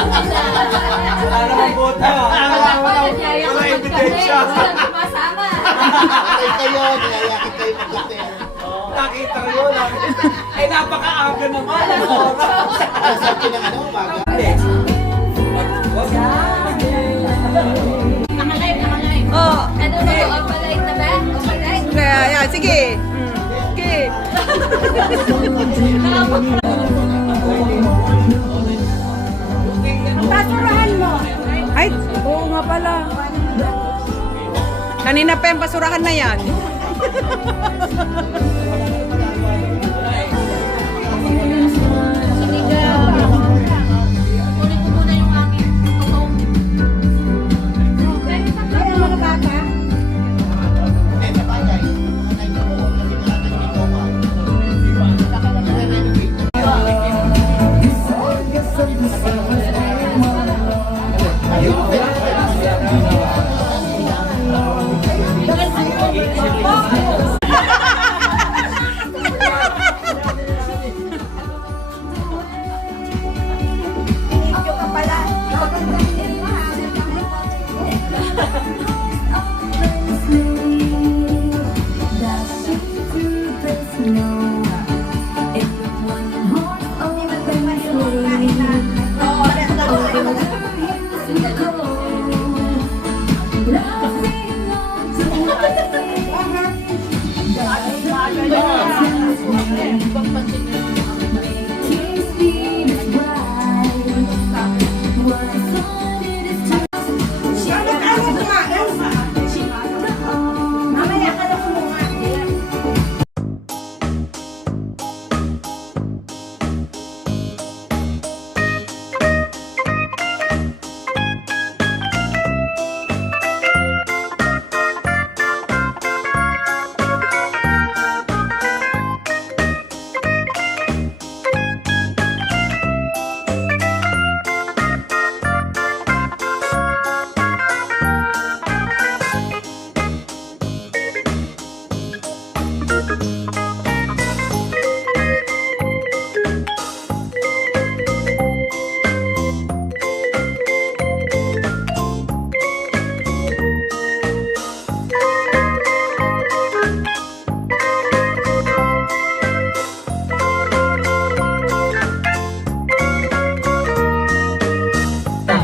Wala namang buta. Wala ebidensya. Walang sumasama. Kayo, niyayakit kayo mag-hotel. Nakita ko yun. Ay, napaka-aga naman. Sa pinang umaga. Nakalive. Oh. Ano na to? Open-light na ba? Open-light? Kaya, yan, sige. Sige. Pasurahan mo. Ay, oo nga pala. Kanina pa yung basurahan na yan. Kunin ko muna yung aking tutong. Ay, mga bata. Sa bagay, mga tayo ko, kasi kailangan dito ka.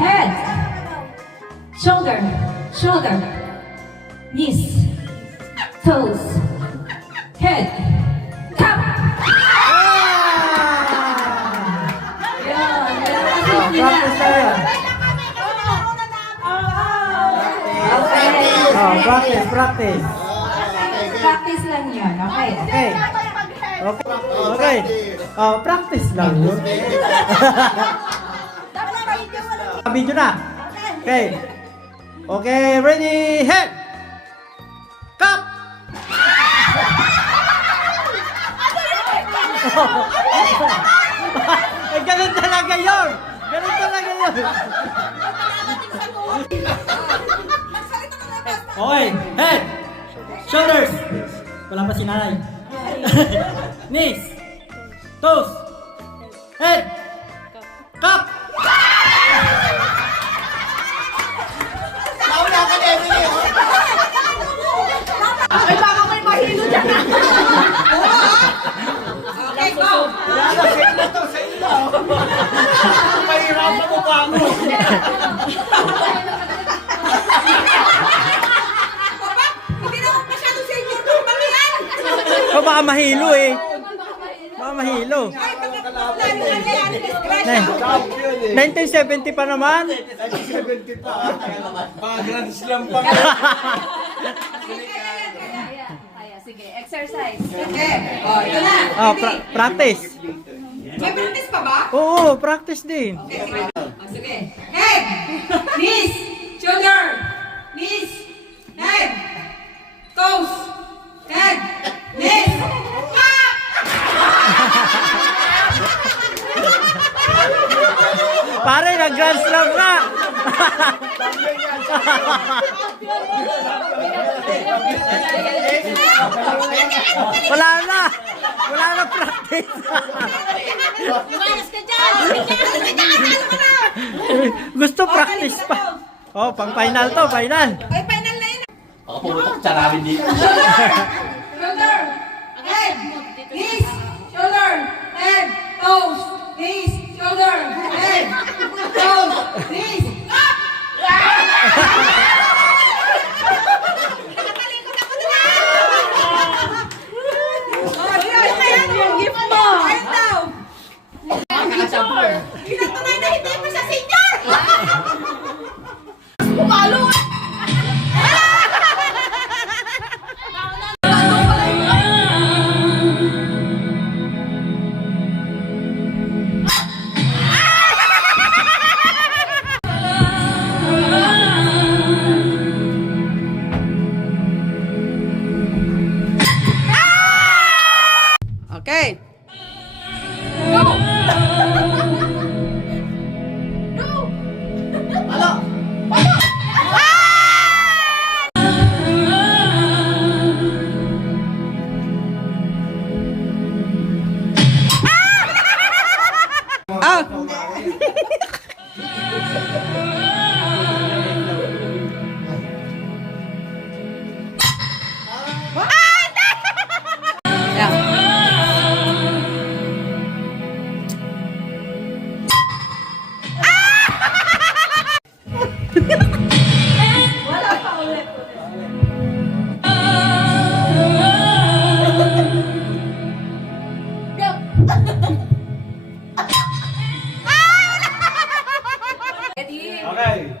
Head, shoulder, knees, toes, head, cup. Practice. Practice lang yun, okay? Okay. Okay. Practice lang yun. Video na. Okay. Okay, ready, head. Cup. Eh, ganun talaga yun. Ganun talaga yun. Okay, head. Shoulders. Wala pa si nanay. Knees. Toes. Head. Cup. Nauna ka na, Emily, oh. Ay, baka may mahilo dyan. Okay, go. Mahirapan mo pa ako. Hindi naman masyado sa inyo itong pangyan. Oh, baka mahilo eh. Baka mahilo. Ay, lalo na yan. 1970 pa naman. Grand Slam pa. Kaya, sige, exercise. Okay, oh, ito na. Practice. May practice pa ba? Oo, practice din. Okay, sige. Oh, sige. Head, knees, shoulder, knees, head, toes, head, knees. Pare, nag-grand slam na. Wala na. Wala na practice. Lumayas ka dyan! Gusto practice pa. Oh, pang final to, final. Ay, final na yun. Baka pumutok siya namin dito. Shoulder. Head. Knees. Shoulder. Head. Toes. Knees. Shoulder. Head. Toes. Knees. Oh, yun na yan. Yung gift mo. Ayun daw. Pinatunay na hindi mo sa senior. Pumalo. Okay. Ah! Yeah. Ready? Okay.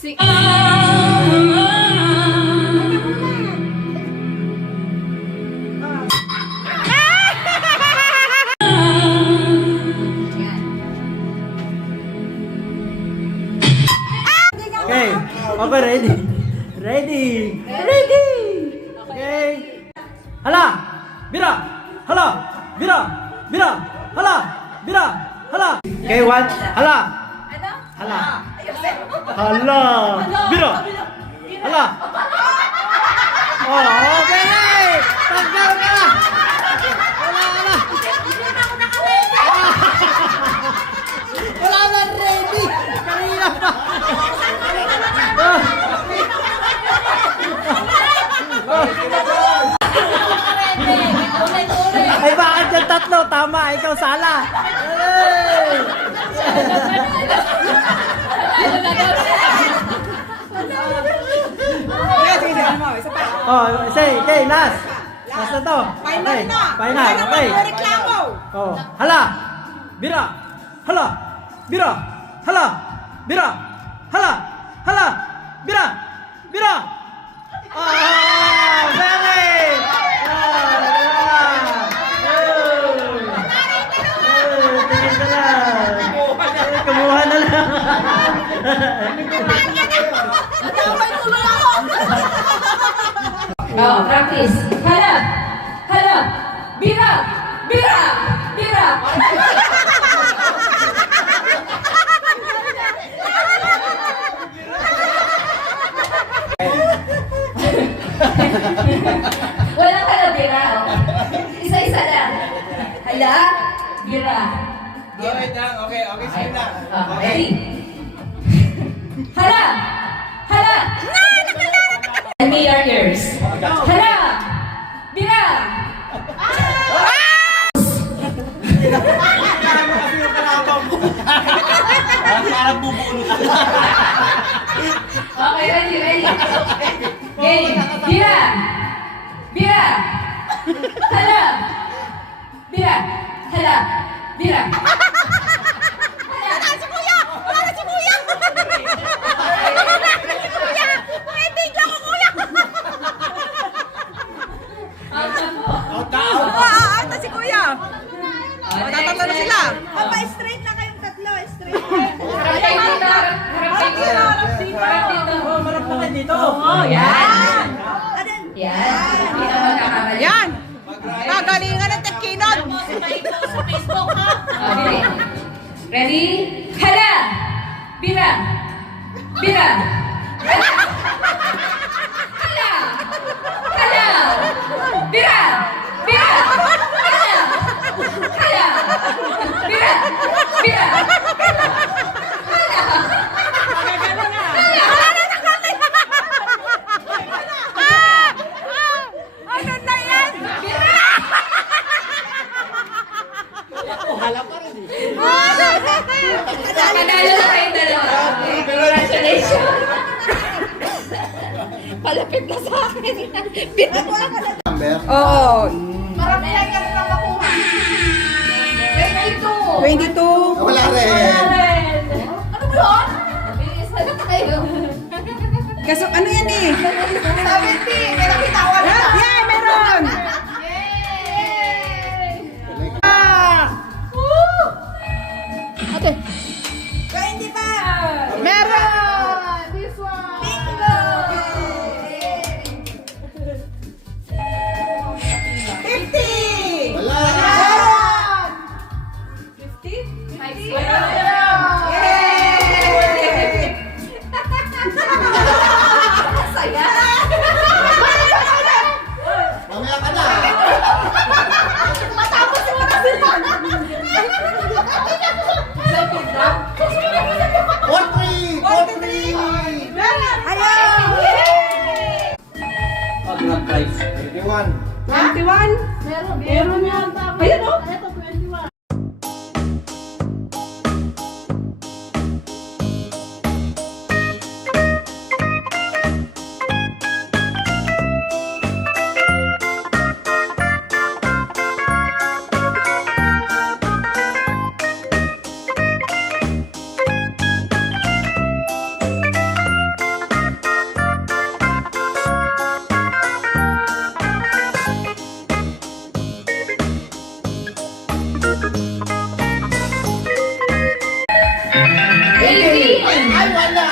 Six. Okay. Okay, ready. Ready. Ready. Okay. Hala. Bira. Hala. Bira. Bira. Hala. Bira. Hala. Okay, one. Hala. Ano? Hala. Hala. Bira. Hala. Oh, okay. Tanggal ka na. Hala, hala. Wala na ready. Kanina pa. Ay, bakit yung tatlo? Tama, ikaw sala. Hey! Sige, sige, ano mo, isa pa. Oh, say, okay, last. Last na to. Final Okay, na. final, Wala okay. naman reklamo. Oh, hala. Bira. Hala. Bira. Hala. Bira. Hala. Hala. Bira. Bira. Ah, very. Tingin ka na. Kumuha na lang. Oh, practice. Hala! Hala! Bira! Bira! Bira! Walang hala, bira. Oh. Isa-isa lang. Hala! Bira! Okay lang, okay, okay, sige na. Ready? Hala! Hala! Tell me your ears. Hala! Bira! Parang bubulot. Okay, ready, ready. Okay, Bira! Bira! Hala! Bira! Hala! Bira! Wala si kuya! Wala si kuya! Wala si kuya! May video ko, kuya! Out na po. Ata si kuya! Tatatlo na sila! Straight na kayong tatlo, straight. Harap kayo dito. Harap kayo dito. Harap dito. Oh, marap na kayo dito. Oo, yan. Yan. Hindi na magkakamali. Yan. Kagalingan ng tekinod. Sa Facebook, ha? Okay. Ready? Hala! Bira! Bira! Hala! Hala! Hala! Bira! Bira! Hala! Hala! Bira! Bira! Ano na yan? Hala pa rin eh. Panalo na kayong dalawa. Congratulations! Palapit na sa akin. Number? Oo. Marami lang yan na makuha. 22. Wala rin. Ano ba yun? Bilis na tayo. Kaso ano yan eh? 70! May nakita ko na. Yay, meron! Yay! Ate, 20 pa! meron! This one! Bingo! 50! Wala. 50? Saya! Mamaya ka na. Matapos mo na sila! 43! 43! Ayaw! Grand prize. 21. 21? Meron yan. Ayun o. Ay, wala.